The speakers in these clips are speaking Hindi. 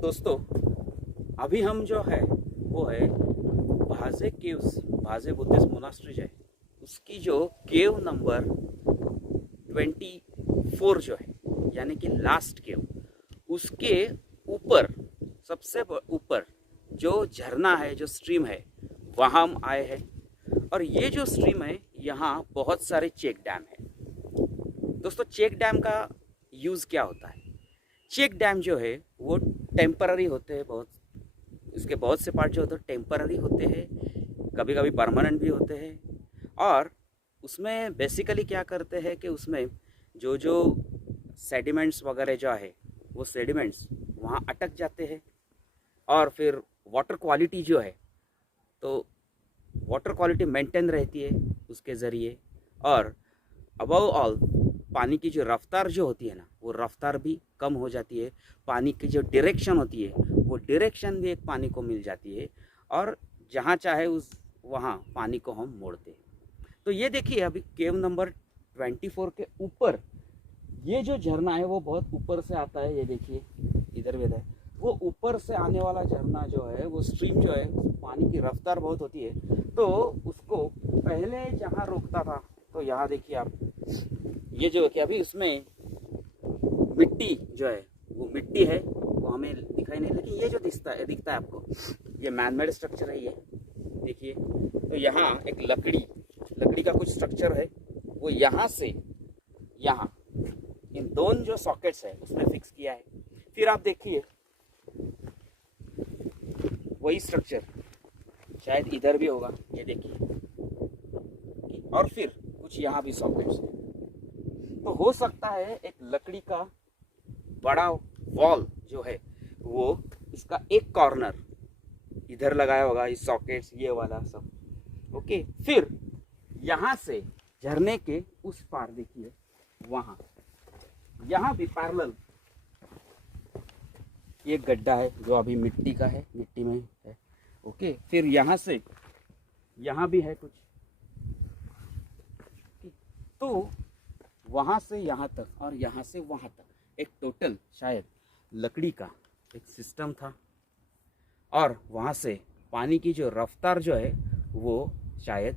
दोस्तों, अभी हम जो है वो है भाजे केव्स, भाजे बुद्धिस्ट मोनास्ट्री है, उसकी जो केव नंबर 24 जो है, यानी कि लास्ट केव, उसके ऊपर, सबसे ऊपर जो झरना है, जो स्ट्रीम है, वहाँ हम आए हैं। और ये जो स्ट्रीम है, यहाँ बहुत सारे चेक डैम है। दोस्तों, चेक डैम का यूज़ क्या होता है? चेक डैम जो है वो टेम्पररी होते हैं, इसके बहुत से पार्ट जो होते हैं टेम्पररी होते हैं, कभी कभी परमानेंट भी होते हैं। और उसमें बेसिकली क्या करते हैं कि उसमें जो जो सेडिमेंट्स वगैरह जो है, वो सेडिमेंट्स वहाँ अटक जाते हैं और फिर वाटर क्वालिटी जो है, तो वाटर क्वालिटी मेंटेन रहती है उसके ज़रिए। और अबव ऑल, पानी की जो रफ्तार जो होती है ना, वो रफ्तार भी कम हो जाती है। पानी की जो डायरेक्शन होती है, वो डायरेक्शन भी एक पानी को मिल जाती है, और जहाँ चाहे उस वहाँ पानी को हम मोड़ते हैं। तो ये देखिए, अभी केव नंबर 24 के ऊपर ये जो झरना है वो बहुत ऊपर से आता है। ये देखिए, इधर भी है, वो ऊपर से आने वाला झरना जो है, वो स्ट्रीम जो है, पानी की रफ्तार बहुत होती है, तो उसको पहले जहाँ रोकता था, तो यहाँ देखिए आप, ये जो कि अभी उसमें मिट्टी जो है, वो मिट्टी है, वो हमें दिखाई नहीं, लेकिन ये जो दिखता है आपको, ये मैनमेड स्ट्रक्चर है। ये देखिए, तो यहाँ एक लकड़ी का कुछ स्ट्रक्चर है, वो यहाँ से यहाँ इन दोनों जो सॉकेट्स है उसमें फिक्स किया है। फिर आप देखिए, वही स्ट्रक्चर शायद इधर भी होगा, ये देखिए, और फिर कुछ यहाँ भी सॉकेट्स है। तो हो सकता है एक लकड़ी का बड़ा वॉल जो है, वो इसका एक कॉर्नर इधर लगाया होगा, इस सॉकेट्स ये वाला सब। ओके, फिर यहाँ से झरने के उस पार देखिए, वहाँ यहाँ भी पैरेलल एक गड्ढा है जो अभी मिट्टी का है, मिट्टी में है। ओके, फिर यहाँ से यहाँ भी है कुछ, तो वहाँ से यहाँ तक और यहाँ से वहाँ तक एक टोटल शायद लकड़ी का एक सिस्टम था। और वहाँ से पानी की जो रफ्तार जो है, वो शायद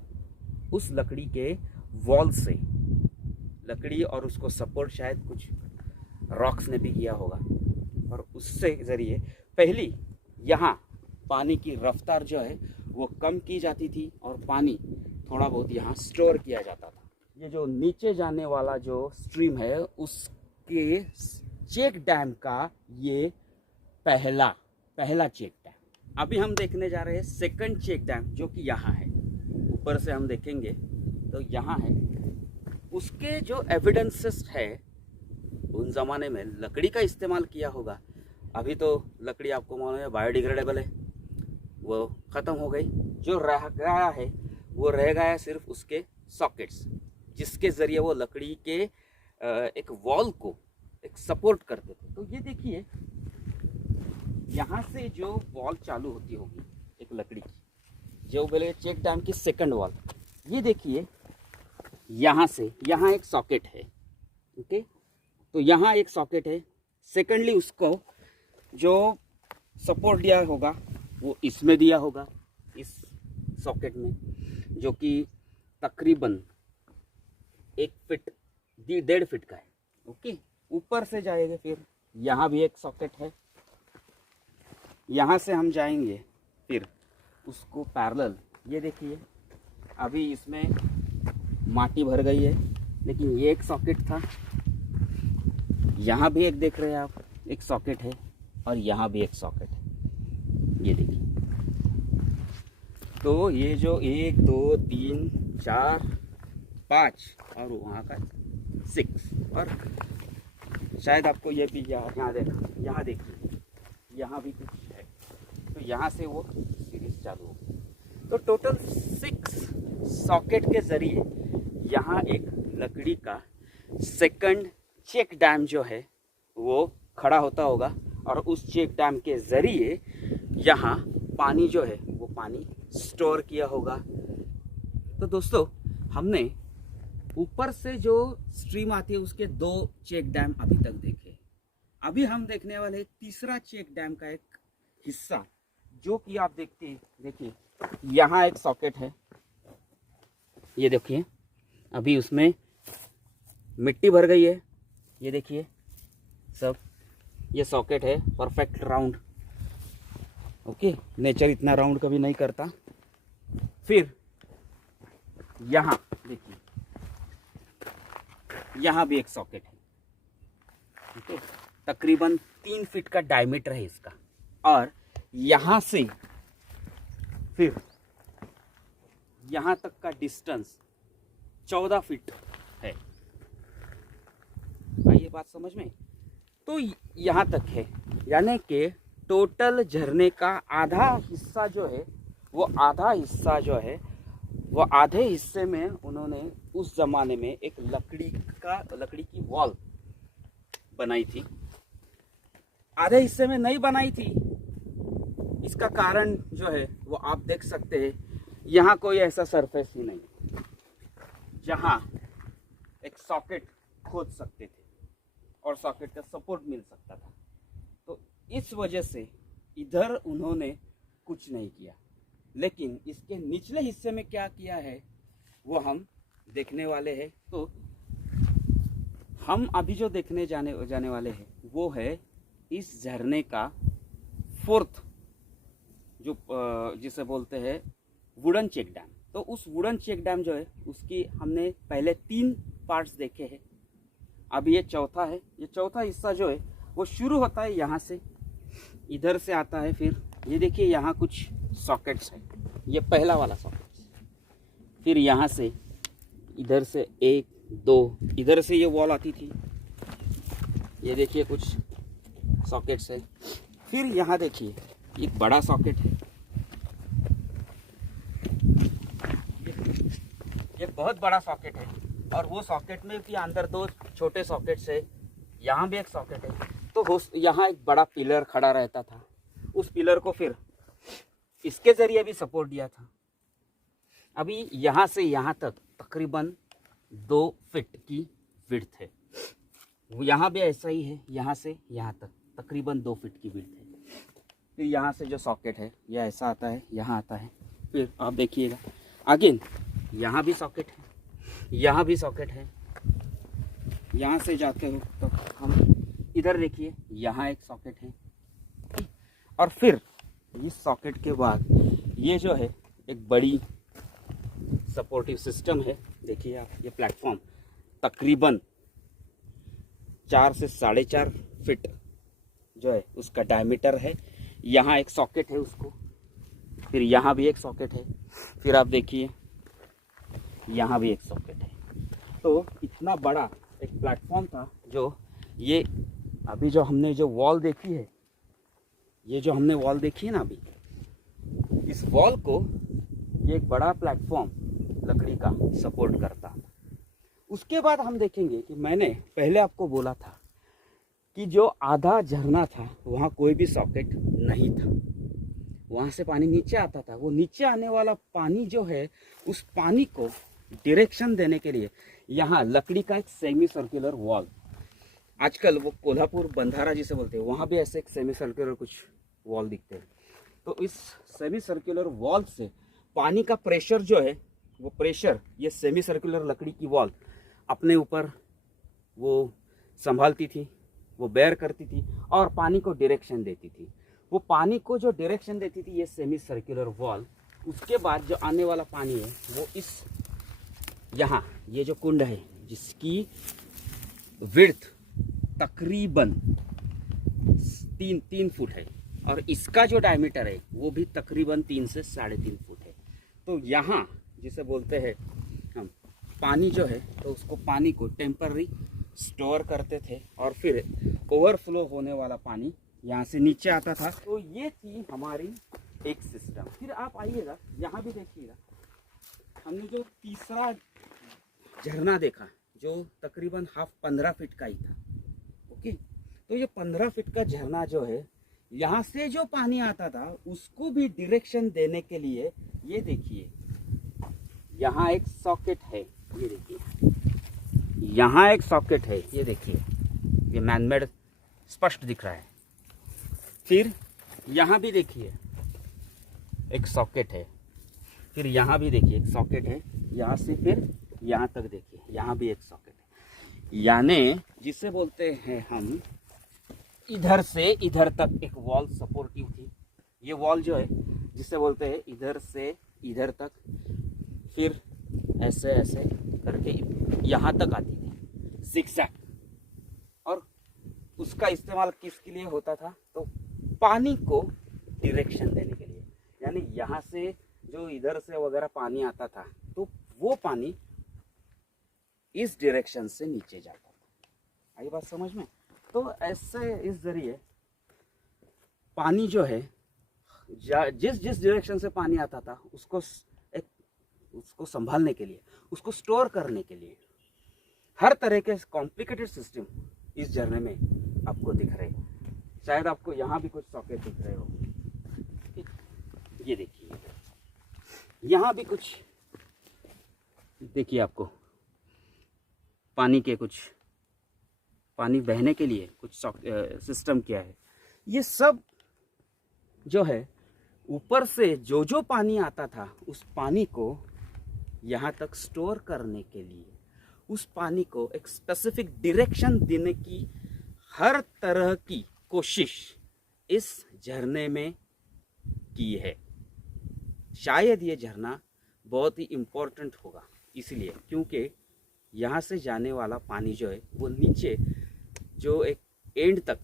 उस लकड़ी के वॉल से, लकड़ी और उसको सपोर्ट शायद कुछ रॉक्स ने भी किया होगा, और उससे ज़रिए पहली यहाँ पानी की रफ्तार जो है वो कम की जाती थी, और पानी थोड़ा बहुत यहाँ स्टोर किया जाता था। ये जो नीचे जाने वाला जो स्ट्रीम है, उसके चेक डैम का ये पहला चेक डैम। अभी हम देखने जा रहे हैं सेकंड चेक डैम, जो कि यहाँ है। ऊपर से हम देखेंगे तो यहाँ है। उसके जो एविडेंसेस है, उन ज़माने में लकड़ी का इस्तेमाल किया होगा। अभी तो लकड़ी आपको मालूम है बायोडिग्रेडेबल है, वो ख़त्म हो गई। जो रह गया है, वो रह गया सिर्फ उसके सॉकेट्स, जिसके ज़रिए वो लकड़ी के एक वॉल को एक सपोर्ट करते थे। तो ये देखिए, यहाँ से जो वॉल चालू होती होगी एक लकड़ी की, जो बोले चेक डैम की सेकंड वॉल, ये देखिए, यहाँ से यहाँ एक सॉकेट है। ओके, तो यहाँ एक सॉकेट है। सेकंडली उसको जो सपोर्ट दिया होगा वो इसमें दिया होगा, इस सॉकेट में, जो कि तकरीबन 1 फीट 1.5 फीट का है। ओके, ऊपर से जाएंगे, फिर यहाँ भी एक सॉकेट है, यहाँ से हम जाएंगे, फिर उसको पैरेलल, ये देखिए, अभी इसमें माटी भर गई है, लेकिन ये एक सॉकेट था। यहाँ भी एक देख रहे हैं आप, एक सॉकेट है, और यहाँ भी एक सॉकेट है, ये देखिए। तो ये जो 1 2 3 4 5 और वहाँ का 6, और शायद आपको ये भी यहाँ देखिए, यहाँ भी कुछ है। तो यहाँ से वो सीरीज चालू हो गई। तो टोटल 6 सॉकेट के ज़रिए यहाँ एक लकड़ी का सेकंड चेक डैम जो है वो खड़ा होता होगा, और उस चेक डैम के ज़रिए यहाँ पानी जो है वो पानी स्टोर किया होगा। तो दोस्तों, हमने ऊपर से जो स्ट्रीम आती है उसके 2 चेक डैम अभी तक देखे। अभी हम देखने वाले एक तीसरा चेक डैम का एक हिस्सा, जो कि आप देखिए यहाँ एक सॉकेट है, ये देखिए अभी उसमें मिट्टी भर गई है, ये देखिए सब, ये सॉकेट है परफेक्ट राउंड। ओके, नेचर इतना राउंड कभी नहीं करता। फिर यहाँ देखिए, यहाँ भी एक सॉकेट है। ओके, तकरीबन 3 फीट का डायमीटर है इसका, और यहाँ से फिर यहाँ तक का डिस्टेंस 14 फीट है। आइए बात समझ में। तो यहाँ तक है, यानी कि टोटल झरने का आधा हिस्सा जो है, वो आधे हिस्से में उन्होंने उस जमाने में एक लकड़ी की वॉल बनाई थी, आधे हिस्से में नहीं बनाई थी। इसका कारण जो है वो आप देख सकते हैं, यहाँ कोई ऐसा सरफेस ही नहीं जहाँ एक सॉकेट खोद सकते थे और सॉकेट का सपोर्ट मिल सकता था। तो इस वजह से इधर उन्होंने कुछ नहीं किया, लेकिन इसके निचले हिस्से में क्या किया है वो हम देखने वाले हैं। तो हम अभी जो देखने जाने वाले हैं वो है इस झरने का 4th, जो जिसे बोलते हैं वुडन चेक डैम। तो उस वुडन चेक डैम जो है उसकी हमने पहले 3 पार्ट्स देखे हैं, अभी ये चौथा है। ये चौथा हिस्सा जो है वो शुरू होता है यहाँ से, इधर से आता है। फिर ये देखिए यहाँ कुछ सॉकेट्स हैं, ये पहला वाला सॉकेट। फिर यहाँ से इधर से 1 2, इधर से ये वॉल आती थी, ये देखिए कुछ सॉकेट्स है। फिर यहाँ देखिए एक बड़ा सॉकेट है, ये बहुत बड़ा सॉकेट है, और वो सॉकेट में भी अंदर 2 छोटे सॉकेट्स है। यहाँ भी एक सॉकेट है। तो यहाँ एक बड़ा पिलर खड़ा रहता था, उस पिलर को फिर इसके जरिए भी सपोर्ट दिया था। अभी यहाँ से यहाँ तक तकरीबन 2 फीट की विड्थ है। यहाँ भी ऐसा ही है, यहाँ से यहाँ तक तकरीबन 2 फीट की विड्थ है। फिर यहाँ से जो सॉकेट है ये ऐसा आता है, यहाँ आता है। फिर आप देखिएगा अगेन यहाँ भी सॉकेट है, यहाँ भी सॉकेट है। यहाँ से जाते हो तो हम इधर देखिए, यहाँ एक सॉकेट है। और फिर इस सॉकेट के बाद ये जो है एक बड़ी सपोर्टिव सिस्टम है। देखिए आप, ये प्लेटफॉर्म तकरीबन 4 से 4.5 फीट जो है उसका डायमीटर है। यहाँ एक सॉकेट है उसको, फिर यहाँ भी एक सॉकेट है। फिर आप देखिए यहाँ भी एक सॉकेट है। तो इतना बड़ा एक प्लेटफॉर्म था। जो ये अभी जो हमने जो वॉल देखी है, ये जो हमने वॉल देखी है ना अभी, इस वॉल को ये एक बड़ा प्लेटफॉर्म लकड़ी का सपोर्ट करता। उसके बाद हम देखेंगे कि मैंने पहले आपको बोला था कि जो आधा झरना था वहाँ कोई भी सॉकेट नहीं था, वहाँ से पानी नीचे आता था। वो नीचे आने वाला पानी जो है, उस पानी को डायरेक्शन देने के लिए यहाँ लकड़ी का एक सेमी सर्कुलर वॉल, आजकल वो कोल्हापुर बंधारा जिसे बोलते हैं, वहाँ भी ऐसे एक सेमी सर्कुलर कुछ वॉल दिखते हैं। तो इस सेमी सर्कुलर वॉल से पानी का प्रेशर जो है, वो प्रेशर ये सेमी सर्कुलर लकड़ी की वॉल अपने ऊपर वो संभालती थी, वो बेयर करती थी और पानी को डायरेक्शन देती थी। वो पानी को जो डायरेक्शन देती थी ये सेमी सर्कुलर वॉल, उसके बाद जो आने वाला पानी है वो इस यहाँ ये जो कुंड है जिसकी विड्थ तकरीबन 3 फुट है और इसका जो डायमीटर है वो भी तकरीबन 3 से 3.5 फुट है। तो यहाँ जिसे बोलते हैं हम पानी जो है, तो उसको पानी को टेम्पररी स्टोर करते थे और फिर ओवरफ्लो होने वाला पानी यहाँ से नीचे आता था। तो ये थी हमारी एक सिस्टम। फिर आप आइएगा यहाँ भी देखिएगा, हमने जो तीसरा झरना देखा जो तकरीबन 15 फीट का ही था। ओके, तो ये 15 फीट का झरना जो है, यहाँ से जो पानी आता था उसको भी डायरेक्शन देने के लिए ये देखिए यहाँ एक सॉकेट है, ये देखिए यहाँ एक सॉकेट है, ये देखिए ये मैनमेड स्पष्ट दिख रहा है। फिर यहाँ भी देखिए एक सॉकेट है, फिर यहाँ भी देखिए एक सॉकेट है, यहाँ से फिर यहाँ तक देखिए यहाँ भी एक सॉकेट है, यानी जिसे बोलते हैं हम इधर से इधर तक एक वॉल सपोर्टिव थी। ये वॉल जो है जिसे बोलते हैं इधर से इधर तक, फिर ऐसे ऐसे करके यहाँ तक आती थी ज़िगज़ैग। और उसका इस्तेमाल किसके लिए होता था? तो पानी को डायरेक्शन देने के लिए, यानी यहाँ से जो इधर से वगैरह पानी आता था तो वो पानी इस डायरेक्शन से नीचे जाता था। आई बात समझ में? तो ऐसे इस जरिए पानी जो है जिस जिस डायरेक्शन से पानी आता था उसको संभालने के लिए, उसको स्टोर करने के लिए हर तरह के कॉम्प्लिकेटेड सिस्टम इस झरने में आपको दिख रहे हैं। शायद आपको यहाँ भी कुछ सॉकेट दिख रहे हो, ये देखिए यहाँ भी कुछ देखिए, आपको पानी के कुछ पानी बहने के लिए कुछ सिस्टम किया है। ये सब जो है ऊपर से जो पानी आता था उस पानी को यहाँ तक स्टोर करने के लिए, उस पानी को एक स्पेसिफिक डायरेक्शन देने की हर तरह की कोशिश इस झरने में की है। शायद ये झरना बहुत ही इम्पोर्टेंट होगा इसलिए क्योंकि यहाँ से जाने वाला पानी जो है वो नीचे जो एक एंड तक,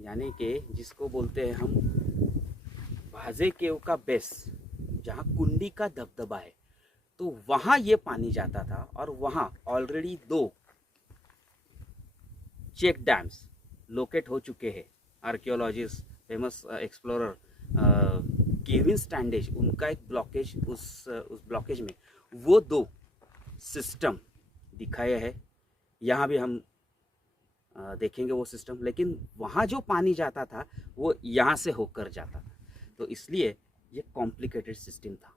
यानी कि जिसको बोलते हैं हम भाजे केव का बेस, जहाँ कुंडी का दबदबा है, तो वहाँ ये पानी जाता था। और वहाँ ऑलरेडी 2 चेक डैम्स लोकेट हो चुके हैं। Archaeologist, famous explorer Kevin Standish, उनका एक ब्लॉकेज, उस ब्लॉकेज में वो 2 सिस्टम दिखाया है। यहाँ भी हम देखेंगे वो सिस्टम, लेकिन वहाँ जो पानी जाता था वो यहाँ से होकर जाता था, तो इसलिए ये कॉम्प्लिकेटेड सिस्टम था।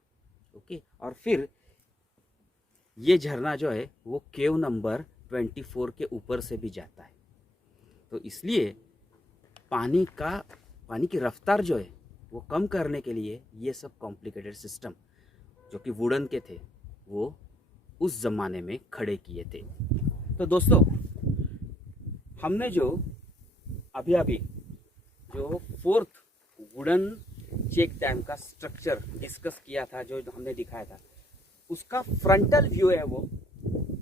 ओके, और फिर ये झरना जो है वो केव नंबर 24 के ऊपर से भी जाता है, तो इसलिए पानी की रफ्तार जो है वो कम करने के लिए ये सब कॉम्प्लिकेटेड सिस्टम जो कि वुडन के थे वो उस ज़माने में खड़े किए थे। तो दोस्तों, हमने जो अभी जो 4th वुडन चेक डैम का स्ट्रक्चर डिस्कस किया था, जो हमने दिखाया था, उसका फ्रंटल व्यू है वो,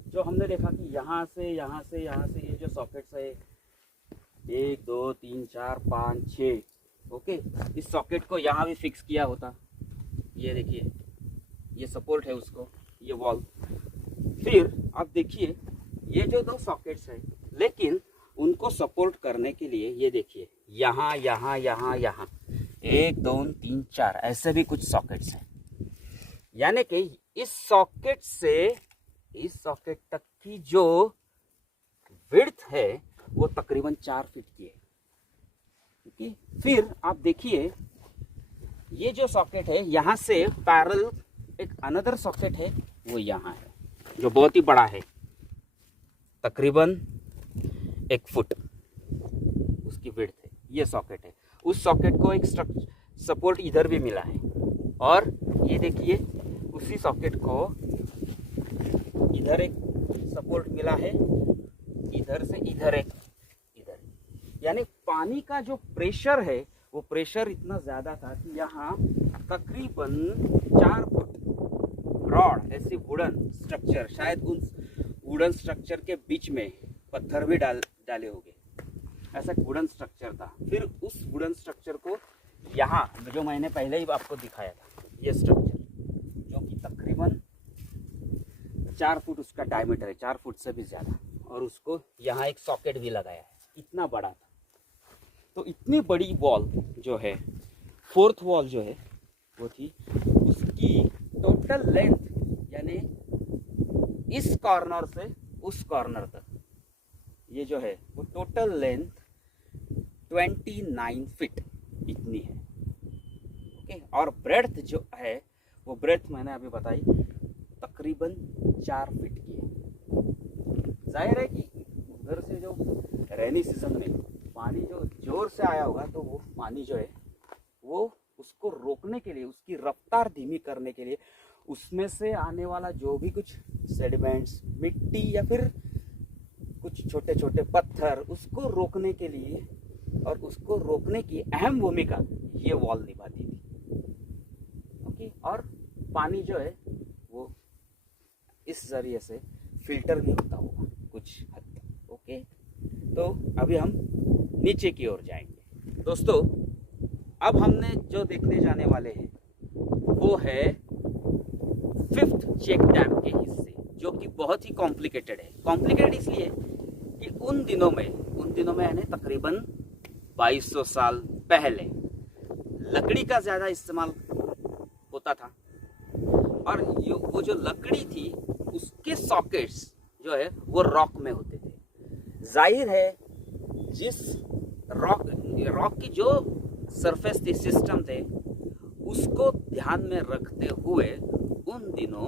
जो हमने देखा कि यहाँ से ये जो सॉकेट्स है 1 2 3 4 5 6, ओके, इस सॉकेट को यहाँ भी फिक्स किया होता। ये देखिए ये सपोर्ट है उसको, ये वॉल। फिर आप देखिए ये जो 2 सॉकेट्स है, लेकिन उनको सपोर्ट करने के लिए ये देखिए यहाँ 1 2 3 4 ऐसे भी कुछ सॉकेट्स हैं, यानी कि इस सॉकेट तक की जो विड्थ है वो तकरीबन 4 फीट की है। okay? फिर आप देखिए ये जो सॉकेट है यहाँ से पैरेलल एक अनदर सॉकेट है, वो यहाँ है जो बहुत ही बड़ा है, तकरीबन 1 फुट उसकी विड्थ है। ये सॉकेट है, उस सॉकेट को एक सपोर्ट इधर भी मिला है, और ये देखिए उसी सॉकेट को इधर एक सपोर्ट मिला है, इधर से इधर एक, इधर, यानी पानी का जो प्रेशर है वो प्रेशर इतना ज़्यादा था कि यहाँ तकरीबन 4 फुट ब्रॉड ऐसी वुडन स्ट्रक्चर, शायद उन वुडन स्ट्रक्चर के बीच में पत्थर भी डाले होंगे, ऐसा वुडन स्ट्रक्चर था। फिर उस वुडन स्ट्रक्चर को यहाँ जो मैंने पहले ही आपको दिखाया था, ये स्ट्रक्चर जो कि तकरीबन 4 फुट उसका डायमीटर है, 4 फुट से भी ज़्यादा, और उसको यहाँ एक सॉकेट भी लगाया है, इतना बड़ा था। तो इतनी बड़ी वॉल जो है, 4th वॉल जो है वो थी, उसकी टोटल लेंथ यानी इस कॉर्नर से उस कॉर्नर तक ये जो है वो टोटल लेंथ 29 फीट इतनी है। ओके, और ब्रेड्थ जो है वो ब्रेड्थ मैंने अभी बताई तकरीबन 4 फीट की है। जाहिर है कि उधर से जो रेनी सीजन में पानी जो जोर से आया होगा तो वो पानी जो है वो उसको रोकने के लिए, उसकी रफ्तार धीमी करने के लिए, उसमें से आने वाला जो भी कुछ सेडिमेंट्स, मिट्टी या फिर कुछ छोटे छोटे पत्थर, उसको रोकने के लिए और उसको रोकने की अहम भूमिका ये वॉल निभाती थी। ओके, और पानी जो है वो इस जरिए से फिल्टर भी होता होगा कुछ हद तक। ओके, तो अभी हम नीचे की ओर जाएंगे। दोस्तों, अब हमने जो देखने जाने वाले हैं वो है 5th चेक डैम के हिस्से, जो कि बहुत ही कॉम्प्लिकेटेड है। कॉम्प्लिकेटेड इसलिए कि उन दिनों में यानी तकरीबन 2200 साल पहले लकड़ी का ज़्यादा इस्तेमाल होता था, और वो जो लकड़ी थी उसके सॉकेट्स जो है वो रॉक में होते थे। जाहिर है जिस रॉक की जो सरफेस थी, सिस्टम थे, उसको ध्यान में रखते हुए उन दिनों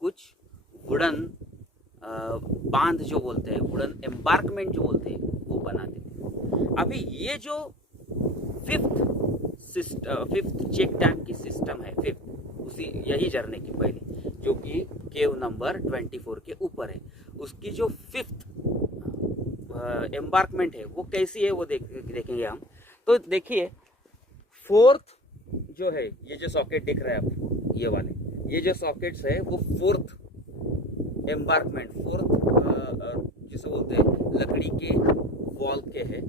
कुछ वुडन बांध जो बोलते हैं, वुडन एम्बार्कमेंट जो बोलते हैं, वो बनाते थे। अभी ये जो 5th चेक डैम की सिस्टम है, 5th, उसी यही झरने की पहली, जो कि केव नंबर 24 के ऊपर है, उसकी जो 5th एम्बार्कमेंट है वो कैसी है वो देखेंगे हम। तो देखिए 4th जो है, ये जो सॉकेट दिख रहा है आपको, ये वाले, ये जो सॉकेट्स है वो 4th एम्बार्कमेंट, 4th जिसे बोलते हैं लकड़ी के वॉल के है।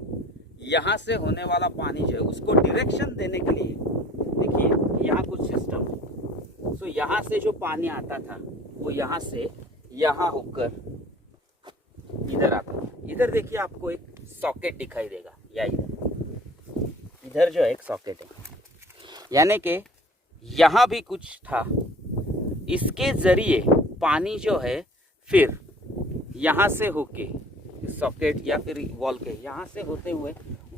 यहाँ से होने वाला पानी जो है उसको डायरेक्शन देने के लिए देखिए यहाँ कुछ सिस्टम। सो यहाँ से जो पानी आता था वो यहाँ से यहाँ होकर इधर आता था। इधर देखिए आपको एक सॉकेट दिखाई देगा, या इधर जो है एक सॉकेट है, यानी कि यहाँ भी कुछ था। इसके जरिए पानी जो है फिर यहाँ से होके सॉकेट या फिर वॉल के यहाँ से होते हुए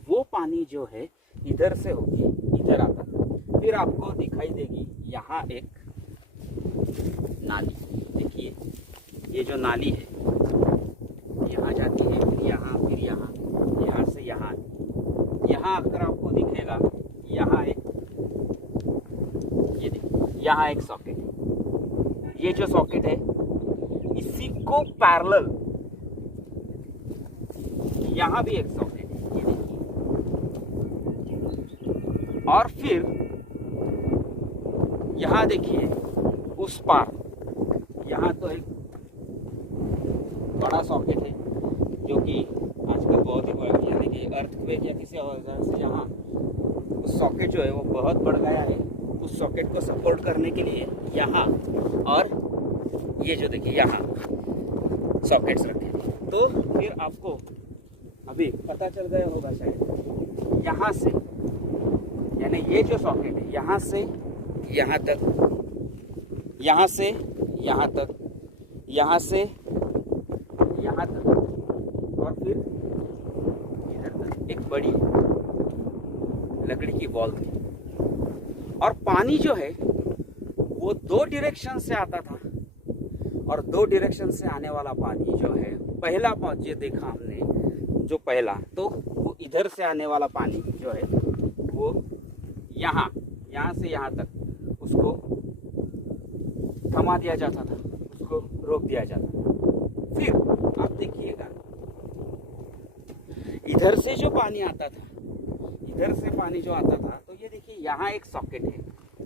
वो पानी जो है इधर से होके इधर आता था। फिर आपको दिखाई देगी यहाँ एक नाली। देखिए ये जो नाली है यहाँ जाती है, फिर यहाँ, फिर यहाँ, यहाँ से यहाँ, यहाँ अगर आपको दिखेगा यहाँ एक, ये देखिए यहाँ एक सॉकेट है। ये जो सॉकेट है इसी को पैरेलल यहाँ भी एक सॉकेट है, ये देखिए। और फिर यहाँ देखिए उस पार यहाँ तो एक बड़ा सॉकेट है जो कि आजकल बहुत ही बड़ा, यानी कि अर्थक्वेक या किसी और वजह से यहाँ उस सॉकेट जो है वो बहुत बढ़ गया है। उस सॉकेट को सपोर्ट करने के लिए यहाँ और ये जो देखिए यहाँ सॉकेट्स रखे थे। तो फिर आपको अभी पता चल गया होगा शायद, यहाँ से यानी ये जो सॉकेट है यहाँ से यहाँ तक, यहाँ से यहाँ तक, यहाँ से यहाँ तक, और फिर इधर तक एक बड़ी लकड़ी की वॉल थी। और पानी जो है वो 2 डायरेक्शन से आता था, और 2 डायरेक्शन से आने वाला पानी जो है, पहला जो देखा हमने जो पहला, तो वो इधर से आने वाला पानी जो है वो यहाँ से यहाँ तक उसको थमा दिया जाता था, उसको रोक दिया जाता था। फिर आप देखिएगा इधर से जो पानी आता था, इधर से पानी जो आता था, तो ये देखिए यहाँ एक सॉकेट है,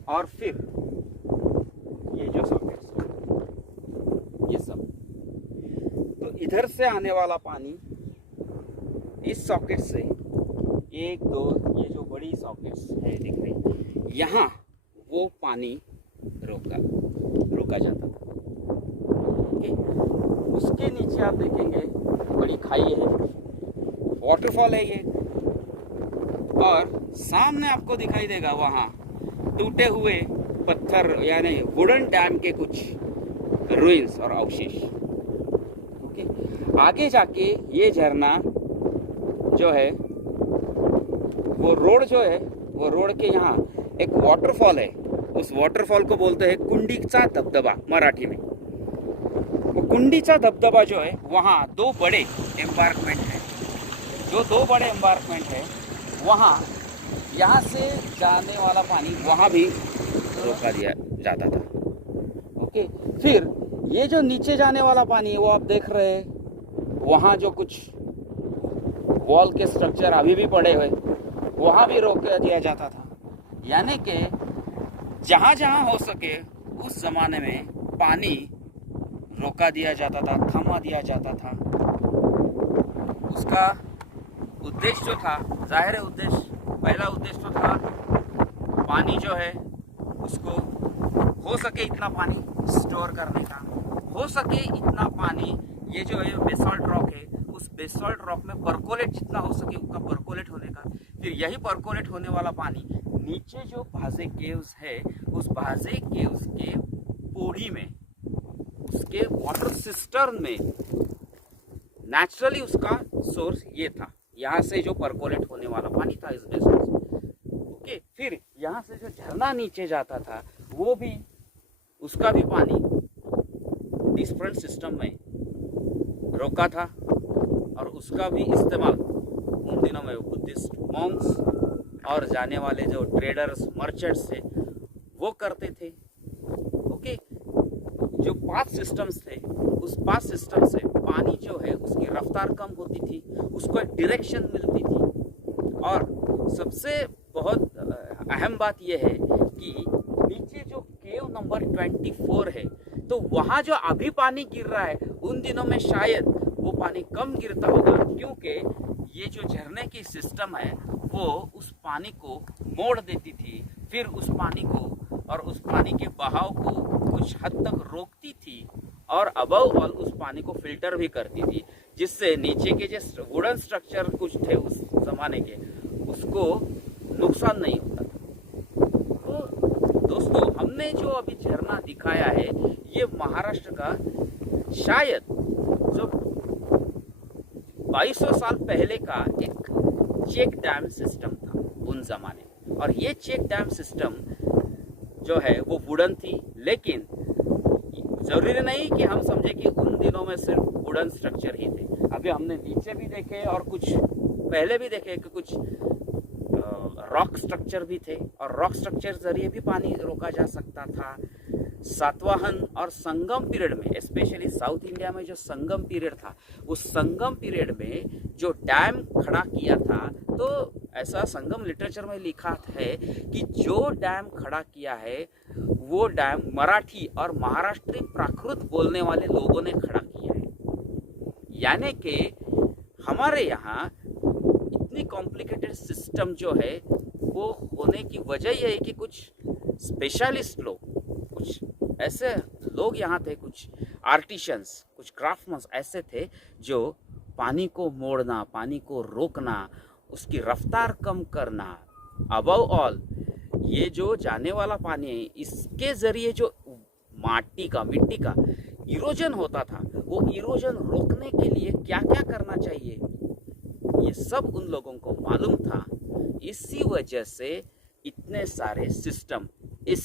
और फिर ये जो सॉकेट ये सब, तो इधर से आने वाला पानी इस सॉकेट से 1 2 ये जो बड़ी सॉकेट्स है दिख रही, यहाँ वो पानी रोका जाता था। ओके, उसके नीचे आप देखेंगे बड़ी खाई है, वाटरफॉल है ये, और सामने आपको दिखाई देगा वहाँ टूटे हुए पत्थर यानी वुडन डैम के कुछ रुइंस और अवशेष। ओके, आगे जाके ये झरना जो है वो रोड जो है, वो रोड के यहाँ एक वाटरफॉल है, उस वाटरफॉल को बोलते हैं कुंडीचा धबधबा मराठी में। वो कुंडीचा धबधबा जो है वहाँ 2 बड़े एम्बार्कमेंट है जो दो बड़े एम्बार्कमेंट है वहाँ यहाँ से जाने वाला पानी वहाँ भी रोका दिया जाता था। ओके, फिर ये जो नीचे जाने वाला पानी है वो आप देख रहे हैं, वहाँ जो कुछ वॉल के स्ट्रक्चर अभी भी पड़े हुए वहाँ भी रोक दिया जाता था। यानी कि जहाँ जहाँ हो सके उस ज़माने में पानी रोका दिया जाता था, थमा दिया जाता था। उसका उद्देश्य जो था, जाहिर है उद्देश्य, पहला उद्देश्य तो था पानी जो है उसको हो सके इतना पानी स्टोर करने का, हो सके इतना पानी, ये जो है बेसॉल्ट रॉक है उस बेसॉल्ट रॉक में परकोलेट जितना हो सके उसका परकोलेट होने का, फिर यही परकोलेट होने वाला पानी नीचे जो भाजे केव्स है उस भाजे केव्स के पोड़ी में, उसके वाटर सिस्टर्न में नेचुरली उसका सोर्स ये था, यहाँ से जो परकोलेट होने वाला पानी था इस बेसमेंट से। ओके, फिर यहाँ से जो झरना नीचे जाता था वो भी, उसका भी पानी डिफरेंट सिस्टम में रोका था और उसका भी इस्तेमाल उन दिनों में बुद्धिस्ट मॉन्क्स और जाने वाले जो ट्रेडर्स मर्चेंट्स थे वो करते थे। ओके, जो पाथ सिस्टम्स थे उस पाथ सिस्टम से पानी जो है उसकी रफ्तार कम होती थी, उसको एक डायरेक्शन मिलती थी। और सबसे बहुत अहम बात यह है कि नीचे जो केव नंबर 24 है तो वहाँ जो अभी पानी गिर रहा है उन दिनों में शायद वो पानी कम गिरता होगा, क्योंकि ये जो झरने की सिस्टम है वो उस पानी को मोड़ देती थी, फिर उस पानी को और उस पानी के बहाव को कुछ हद तक रोकती थी और अबव ऑल उस पानी को फिल्टर भी करती थी, जिससे नीचे के जो वुडन स्ट्रक्चर कुछ थे उस जमाने के उसको नुकसान नहीं होता था। तो दोस्तों, हमने जो अभी झरना दिखाया है ये महाराष्ट्र का शायद जो 2200 साल पहले का एक चेक डैम सिस्टम था उन जमाने में। और ये चेक डैम सिस्टम जो है वो वुडन थी, लेकिन जरूरी नहीं कि हम समझे कि उन दिनों में सिर्फ वुडन स्ट्रक्चर ही थे। अभी हमने नीचे भी देखे और कुछ पहले भी देखे कि कुछ रॉक स्ट्रक्चर भी थे और रॉक स्ट्रक्चर जरिए भी पानी रोका जा सकता था। सातवाहन और संगम पीरियड में, स्पेशली साउथ इंडिया में जो संगम पीरियड था, उस संगम पीरियड में जो डैम खड़ा किया था, तो ऐसा संगम लिटरेचर में लिखा है कि जो डैम खड़ा किया है वो डैम मराठी और महाराष्ट्री प्राकृत बोलने वाले लोगों ने खड़ा किया है। यानी कि हमारे यहाँ इतनी कॉम्प्लिकेटेड सिस्टम जो है वो होने की वजह यह है कि कुछ स्पेशलिस्ट लोग, कुछ ऐसे लोग यहाँ थे, कुछ आर्टिशंस, कुछ क्राफ्टमैन ऐसे थे जो पानी को मोड़ना, पानी को रोकना, उसकी रफ्तार कम करना, अबव ऑल ये जो जाने वाला पानी है इसके ज़रिए जो मिट्टी का इरोजन होता था, वो इरोजन रोकने के लिए क्या क्या करना चाहिए ये सब उन लोगों को मालूम था। इसी वजह से इतने सारे सिस्टम इस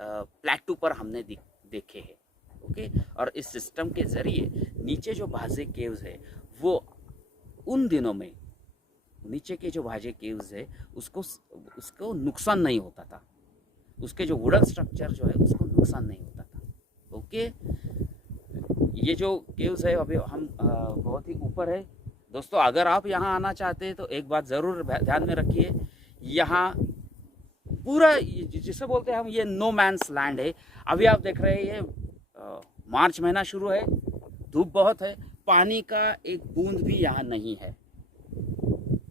प्लेटू पर हमने देखे हैं। ओके, और इस सिस्टम के ज़रिए नीचे जो भाजे केव्स है वो उन दिनों में नीचे के जो भाजे केव्स है उसको नुकसान नहीं होता था, उसके जो वुडन स्ट्रक्चर जो है उसको नुकसान नहीं होता था। ओके, ये जो केव्स है अभी हम बहुत ही ऊपर है दोस्तों। अगर आप यहाँ आना चाहते हैं तो एक बात ज़रूर ध्यान में रखिए, यहाँ पूरा जिसे बोलते हैं हम ये नो मैंस लैंड है। अभी आप देख रहे हैं ये मार्च महीना शुरू है, धूप बहुत है, पानी का एक बूंद भी यहाँ नहीं है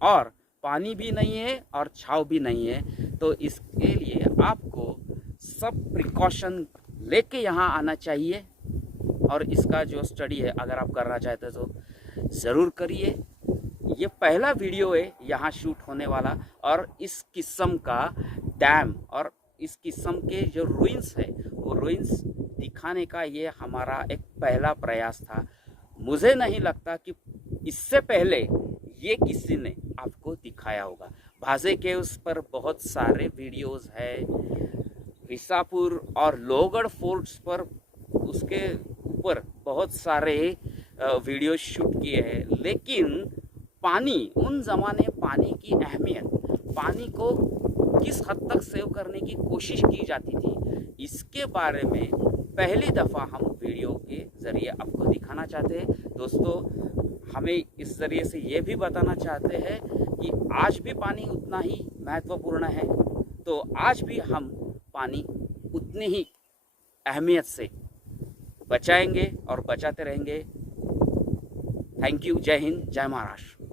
और पानी भी नहीं है और छाव भी नहीं है। तो इसके लिए आपको सब प्रिकॉशन लेके यहाँ आना चाहिए और इसका जो स्टडी है अगर आप करना चाहते हैं तो ज़रूर करिए। ये पहला वीडियो है यहाँ शूट होने वाला और इस किस्म का डैम और इस किस्म के जो रुइंस है वो रुइंस दिखाने का ये हमारा एक पहला प्रयास था। मुझे नहीं लगता कि इससे पहले ये किसी ने आपको दिखाया होगा। भाजे केव्स पर बहुत सारे वीडियोस है, विसापुर और लोहगढ़ फोर्ट्स पर उसके ऊपर बहुत सारे वीडियो शूट किए हैं, लेकिन पानी, उन ज़माने पानी की अहमियत, पानी को किस हद तक सेव करने की कोशिश की जाती थी, इसके बारे में पहली दफ़ा हम वीडियो के ज़रिए आपको दिखाना चाहते हैं। दोस्तों, हमें इस ज़रिए से ये भी बताना चाहते हैं कि आज भी पानी उतना ही महत्वपूर्ण है, तो आज भी हम पानी उतनी ही अहमियत से बचाएंगे और बचाते रहेंगे। Thank you. जय हिंद, जय महाराष्ट्र।